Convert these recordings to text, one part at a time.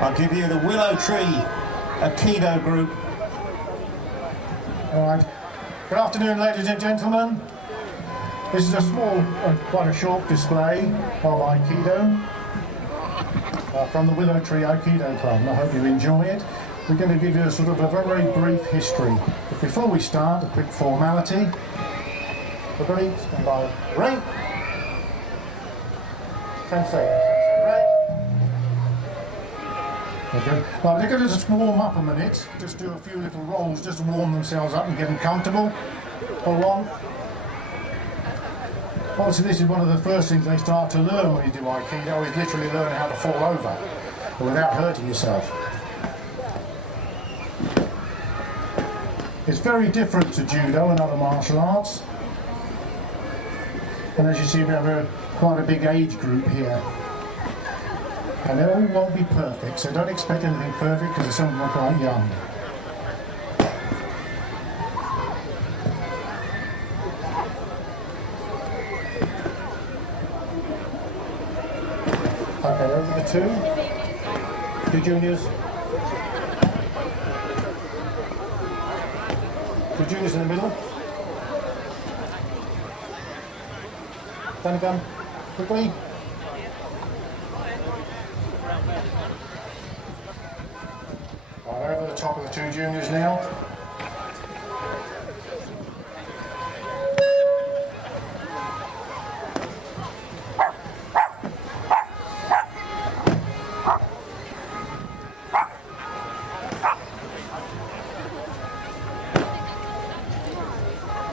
I'll give you the Willow Tree Aikido group. All right. Good afternoon, ladies and gentlemen. This is a small, quite a short display of Aikido from the Willow Tree Aikido Club, and I hope you enjoy it. We're going to give you a sort of a very brief history. But before we start, a quick formality. Everybody, stand by. Right. Sensei. Okay. Right, they're going to just warm up a minute, just do a few little rolls just to warm themselves up and get them comfortable. Hold on. Obviously this is one of the first things they start to learn when you do Aikido, is literally learn how to fall over without hurting yourself. It's very different to Judo and other martial arts. And as you see, we have quite a big age group here. And they all won't be perfect, so don't expect anything perfect because some of them are quite young. Okay, over the two juniors. Two juniors in the middle. Down again, quickly. Right, over the top of the two juniors now.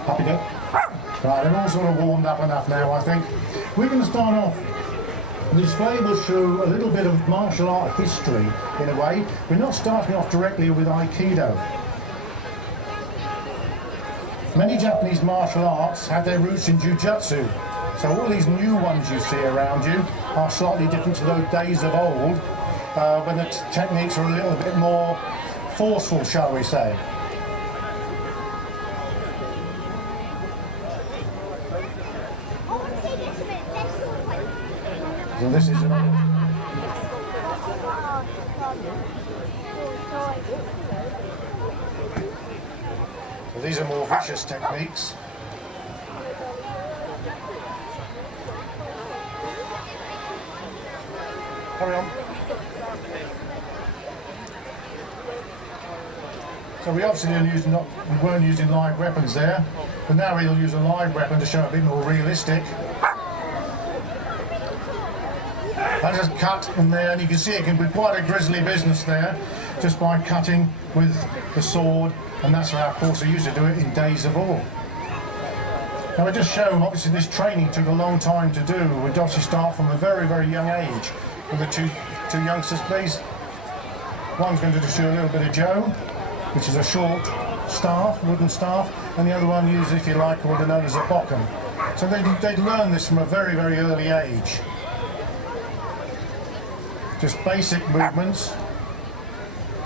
Happy day? Right, they're all sort of warmed up enough now, I think. We're going to start off. The display will show a little bit of martial art history, in a way. We're not starting off directly with Aikido. Many Japanese martial arts have their roots in Jiu-Jitsu, so all these new ones you see around you are slightly different to those days of old, when the techniques are a little bit more forceful, shall we say. So this is so these are more vicious techniques. Carry on. So we obviously weren't using live weapons there, but now we'll use a live weapon to show a bit more realistic. I just cut in there, and you can see it can be quite a grisly business there, just by cutting with the sword, and that's how, of course, we used to do it in days of old. Now, I just show, obviously, this training took a long time to do. We'd obviously start from a very, very young age. With the two youngsters, please. One's going to just do a little bit of Jo, which is a short staff, wooden staff, and the other one uses, if you like, what are known as a bokken. So they'd learn this from a very, very early age. Just basic movements,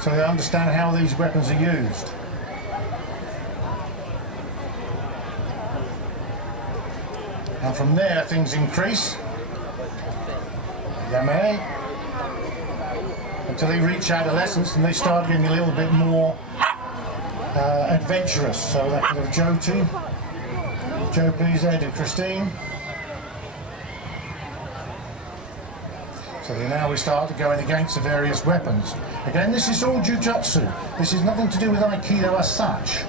so they understand how these weapons are used. And from there things increase, yame, until they reach adolescence and they start getting a little bit more adventurous. So that could have Jo too. Jo, please, Ed and Christine. So now we start going against the various weapons. Again, this is all Jiu-Jitsu. This is nothing to do with Aikido as such.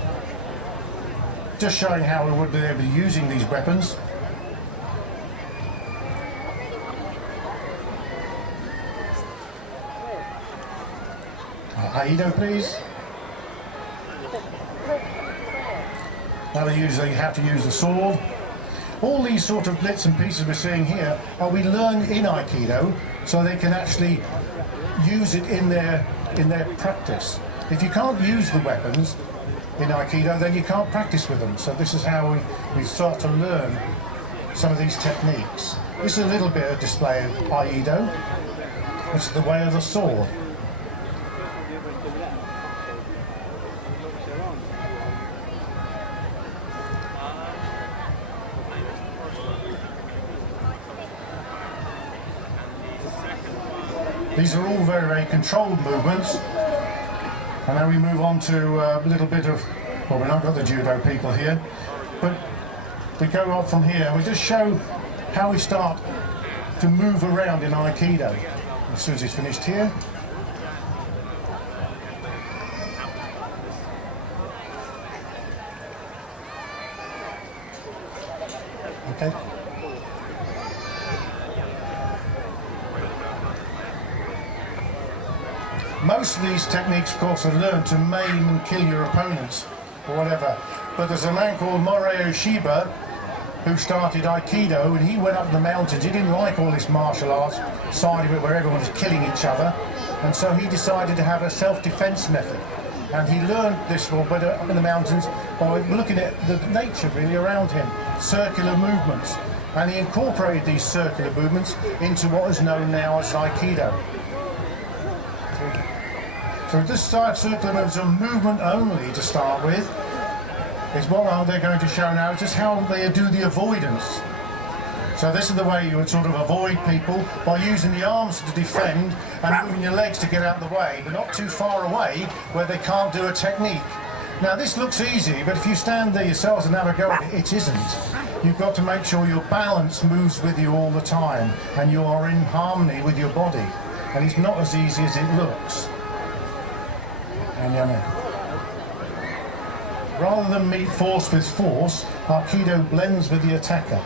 Just showing how we would be able to be using these weapons. Aikido, please. Now we usually have to use the sword. All these sort of bits and pieces we're seeing here we learn in Aikido, so they can actually use it in their practice. If you can't use the weapons in Aikido, then you can't practice with them. So this is how we start to learn some of these techniques. This is a little bit of display of Aikido, which is the way of the sword. These are all very, very controlled movements. And then we move on to a little bit of, well, we've not got the judo people here, but we go on from here and we just show how we start to move around in Aikido. As soon as he's finished here. Okay. Most of these techniques, of course, are learned to maim and kill your opponents, or whatever. But there's a man called Moreo Shiba who started Aikido, and he went up the mountains. He didn't like all this martial arts side of it where everyone was killing each other, and so he decided to have a self-defense method. And he learned this up in the mountains by looking at the nature really around him, circular movements. And he incorporated these circular movements into what is known now as Aikido. So this circular movements are movement only to start with. Is what they're going to show now, just how they do the avoidance. So this is the way you would sort of avoid people, by using the arms to defend and moving your legs to get out of the way, but not too far away where they can't do a technique. Now this looks easy, but if you stand there yourselves and have a go at it, it isn't. You've got to make sure your balance moves with you all the time and you are in harmony with your body. And it's not as easy as it looks. And rather than meet force with force, Aikido blends with the attacker.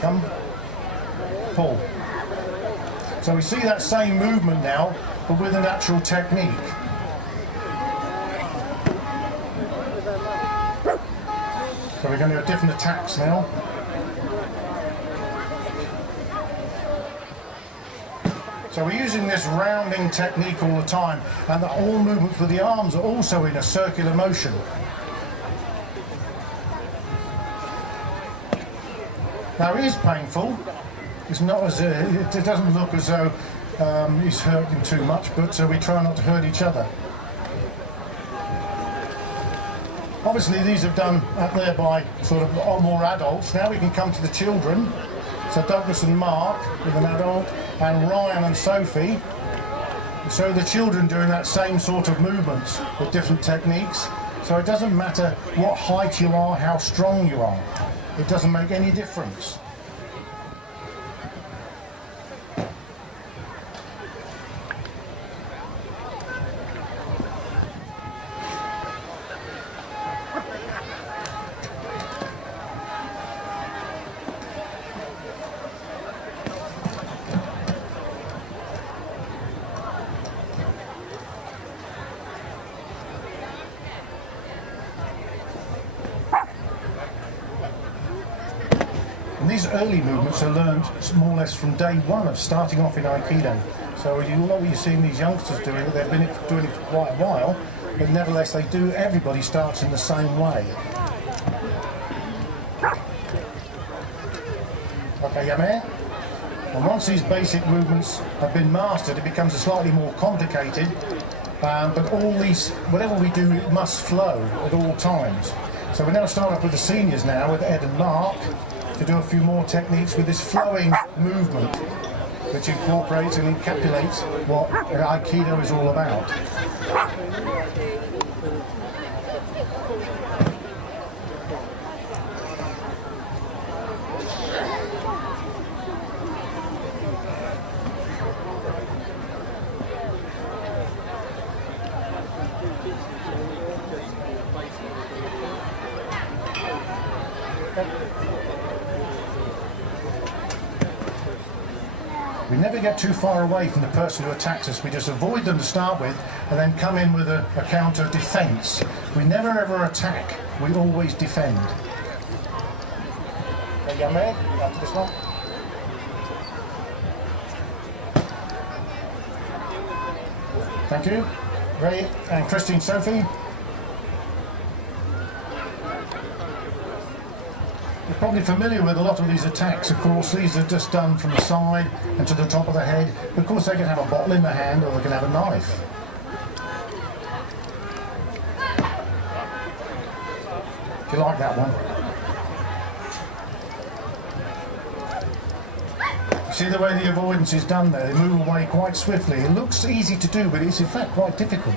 Come, pull. So we see that same movement now, but with an actual technique. So we're going to do different attacks now. So we're using this rounding technique all the time, and all movements with the arms are also in a circular motion. Now it is painful. It's not as it doesn't look as though he's hurting too much, but we try not to hurt each other. Obviously these are done up there by sort of more adults. Now we can come to the children. So Douglas and Mark with an adult, and Ryan and Sophie. So the children doing that same sort of movements with different techniques. So it doesn't matter what height you are, how strong you are. It doesn't make any difference. And these early movements are learned more or less from day one of starting off in Aikido. So you know what you're seeing these youngsters doing, they've been doing it for quite a while, but nevertheless they do, everybody starts in the same way. Okay, Yame? And once these basic movements have been mastered, it becomes slightly more complicated, but all these, whatever we do, it must flow at all times. So we now start off with the seniors now, with Ed and Mark, to do a few more techniques with this flowing movement, which incorporates and encapsulates what Aikido is all about. We never get too far away from the person who attacks us. We just avoid them to start with and then come in with a counter defense. We never ever attack, we always defend. Okay, Yame, after this one. Thank you. Ray and Christine Sophie. You're probably familiar with a lot of these attacks, of course. These are just done from the side and to the top of the head. Of course, they can have a bottle in their hand or they can have a knife. Do you like that one? See the way the avoidance is done there? They move away quite swiftly. It looks easy to do, but it's in fact quite difficult.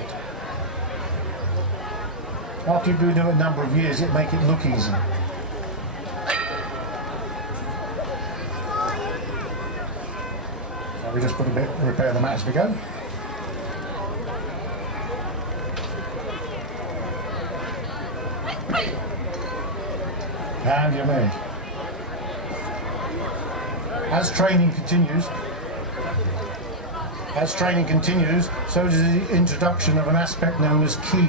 After you've been doing it a number of years, it makes it look easy. So we just put a bit, repair the mat as we go. And you're made. As training continues, so does the introduction of an aspect known as ki.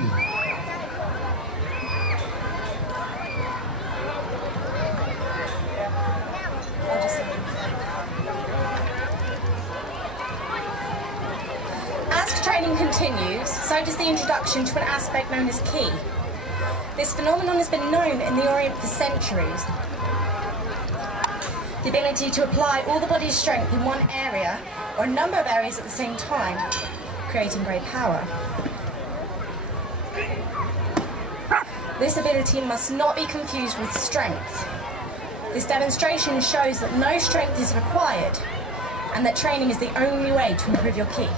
As training continues, so does the introduction to an aspect known as ki. This phenomenon has been known in the Orient for centuries. The ability to apply all the body's strength in one area or a number of areas at the same time, creating great power. This ability must not be confused with strength. This demonstration shows that no strength is required and that training is the only way to improve your ki.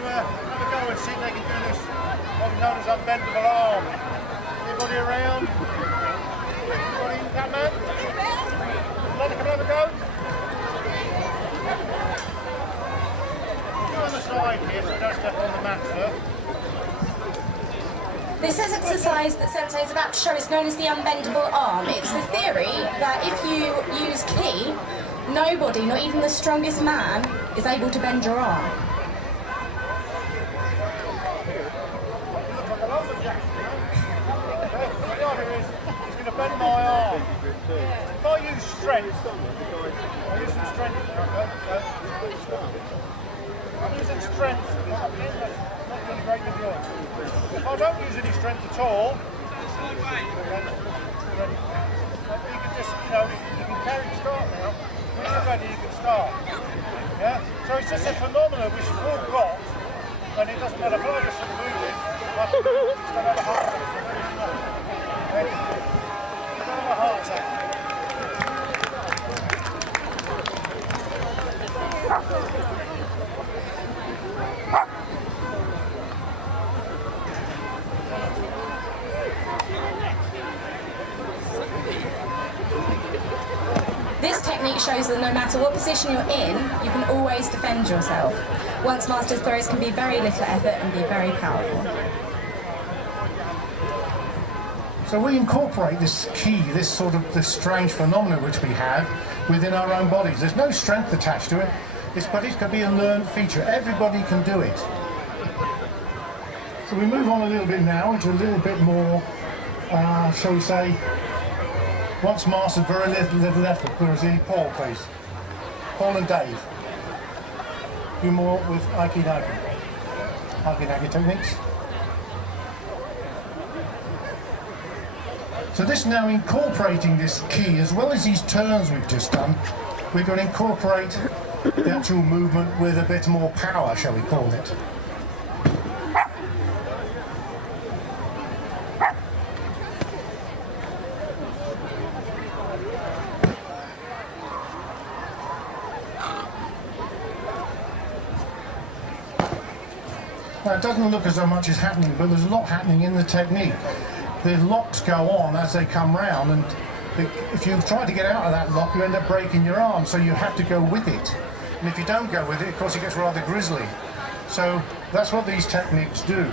Have a go and see if they can do this, what's known as unbendable arm. Anybody around? Anybody? That man? Let them have a go. Go on the side here so we don't step on the mat, sir. This exercise that Sensei is about to show is known as the unbendable arm. It's the theory that if you use ki, nobody, not even the strongest man, is able to bend your arm. He's going to bend my arm. If I use strength, I'll use some strength. I'm using strength. Not really great with yours. If I don't use any strength at all, you can just, you can carry start now. When you're ready, you can start. Yeah? So it's just a phenomenon which we've all got, and it doesn't matter if I just move it, I can move it, it's going to have a heart attack. It's going to have a heart attack. This technique shows that no matter what position you're in, you can always defend yourself. Once mastered, throws can be very little effort and be very powerful. So we incorporate this ki, this strange phenomenon which we have within our own bodies. There's no strength attached to it, but it can be a learned feature. Everybody can do it. So we move on a little bit now into a little bit more, shall we say, once mastered, very little effort. Where is he? Paul, please. Paul and Dave. Do more with Aikido. Aikido techniques. So this now incorporating this ki, as well as these turns we've just done, we're going to incorporate the actual movement with a bit more power, shall we call it. Now it doesn't look as though much is happening, but there's a lot happening in the technique. The locks go on as they come round, and if you try to get out of that lock, you end up breaking your arm, so you have to go with it. And if you don't go with it, of course, it gets rather grisly. So that's what these techniques do.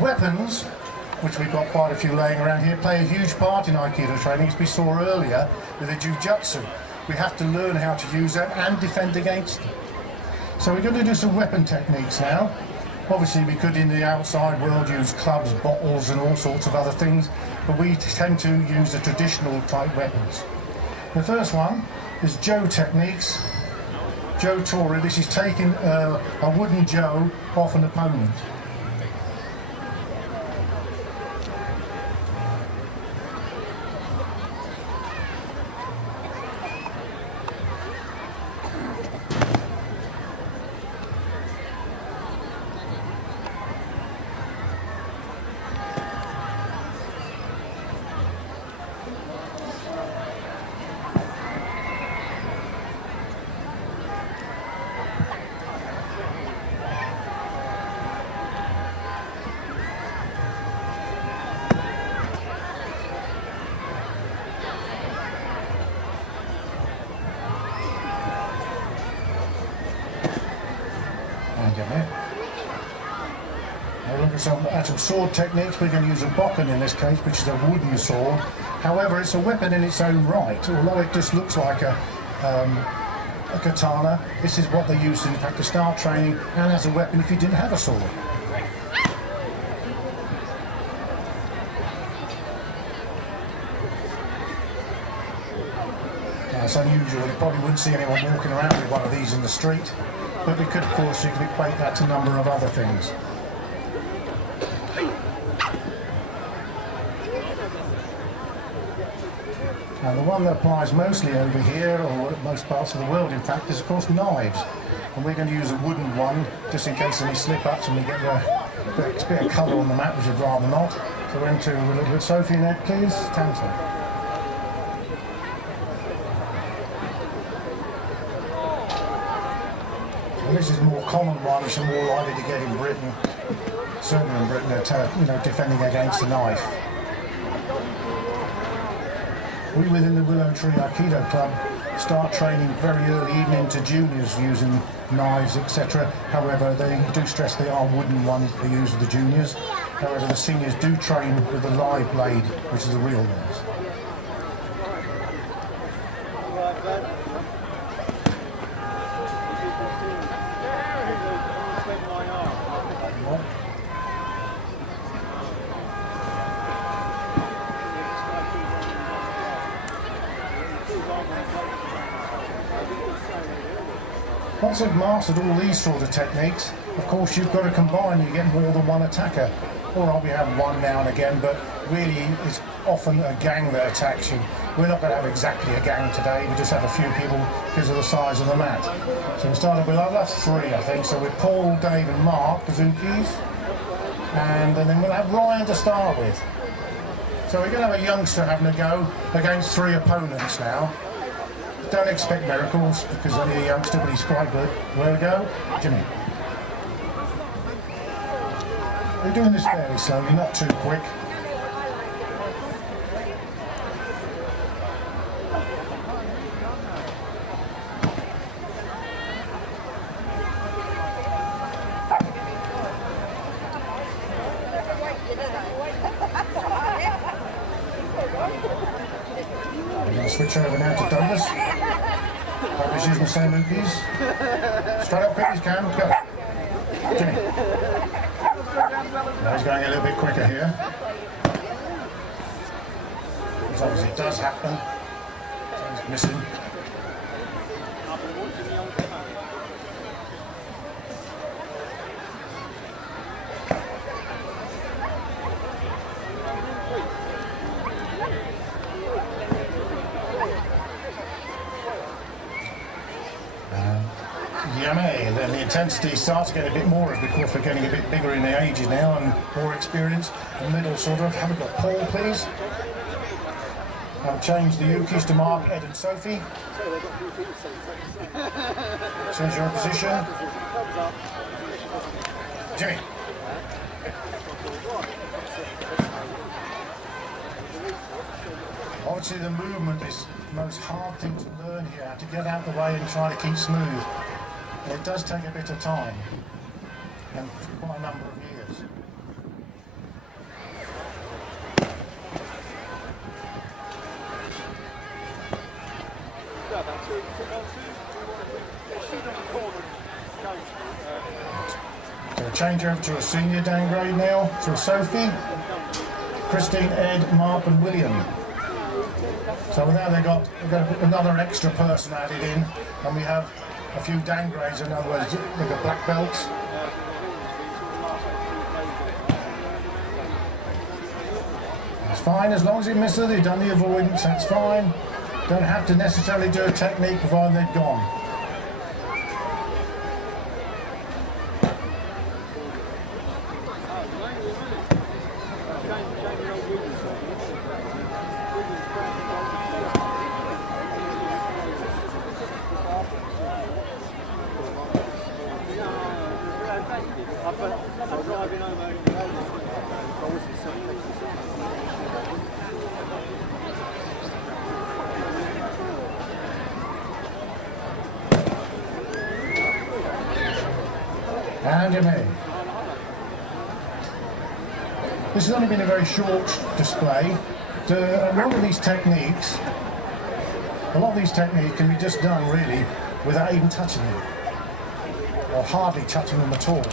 Weapons, which we've got quite a few laying around here, play a huge part in Aikido training, as we saw earlier with the Jiu-Jitsu. We have to learn how to use them and defend against them. So we're going to do some weapon techniques now. Obviously we could in the outside world use clubs, bottles and all sorts of other things, but we tend to use the traditional type weapons. The first one is Jo techniques. Jo Tori. This is taking a wooden Jo off an opponent. get me. Now look at some actual sword techniques. We're going to use a bokken in this case, which is a wooden sword. However, it's a weapon in its own right. Although it just looks like a katana, this is what they used in fact to start training and as a weapon if you didn't have a sword. Now, it's unusual, you probably wouldn't see anyone walking around with one of these in the street, but we could, of course, you could equate that to a number of other things. And the one that applies mostly over here, or most parts of the world in fact, is of course knives. And we're going to use a wooden one, just in case any slip-ups and we get a bit of colour on the map, which I'd rather not. So we're into a little bit. Sophie and Ed, please. Tanta. And this is a more common one, which are more likely to get in Britain. Certainly in Britain, they're defending against a knife. We within the Willow Tree Aikido Club start training very early, even into juniors, using knives, etc. However, they do stress they are wooden ones they use with the juniors. However, the seniors do train with the live blade, which is the real ones. Once I've mastered all these sort of techniques, of course you've got to combine, you get more than one attacker. All right, we have one now and again, but really it's often a gang that attacks you. We're not going to have exactly a gang today, we just have a few people because of the size of the mat. So we started with, that's three I think, so with Paul, Dave and Mark, Kazukis, and then we'll have Ryan to start with. So we're going to have a youngster having a go against three opponents now. Don't expect miracles because only a youngster, but he's quite good. Where we go? Jimmy. We're doing this fairly slowly, not too quick. We're going to switch over now to Douglas. Douglas using the same mookies. Straight up quick as can. Go. Jimmy. Now he's going a little bit quicker here. As obviously it does happen. So he's missing. Yummy. Then the intensity starts to get a bit more as we're getting a bit bigger in the ages now and more experience. The middle sort of. Haven't got Paul, please. I'll change the Yukis to Mark, Ed and Sophie. Change your position. Jimmy. Obviously the movement is the most hard thing to learn here, to get out the way and try to keep smooth. And it does take a bit of time, and quite a number of years. So change over to a senior downgrade now, to Sophie, Christine, Ed, Mark and William. So now we've got another extra person added in, and we have a few downgrades, in other words, they've got black belts. That's fine, as long as you miss it, you've done the avoidance, that's fine. Don't have to necessarily do a technique provided they've gone. And you may. This has only been a very short display. A lot of these techniques can be just done really without even touching them, or hardly touching them at all.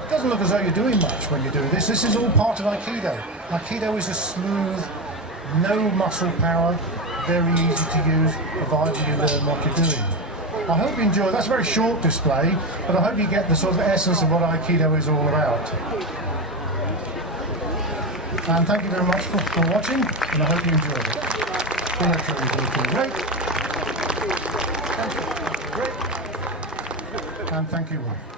It doesn't look as though you're doing much when you're doing this. This is all part of Aikido. Aikido is a smooth, no muscle power, very easy to use, provided you learn what you're doing. I hope you enjoy. That's a very short display, but I hope you get the sort of essence of what Aikido is all about. And thank you very much for watching, and I hope you enjoyed it. The lecture is looking great. And thank you all.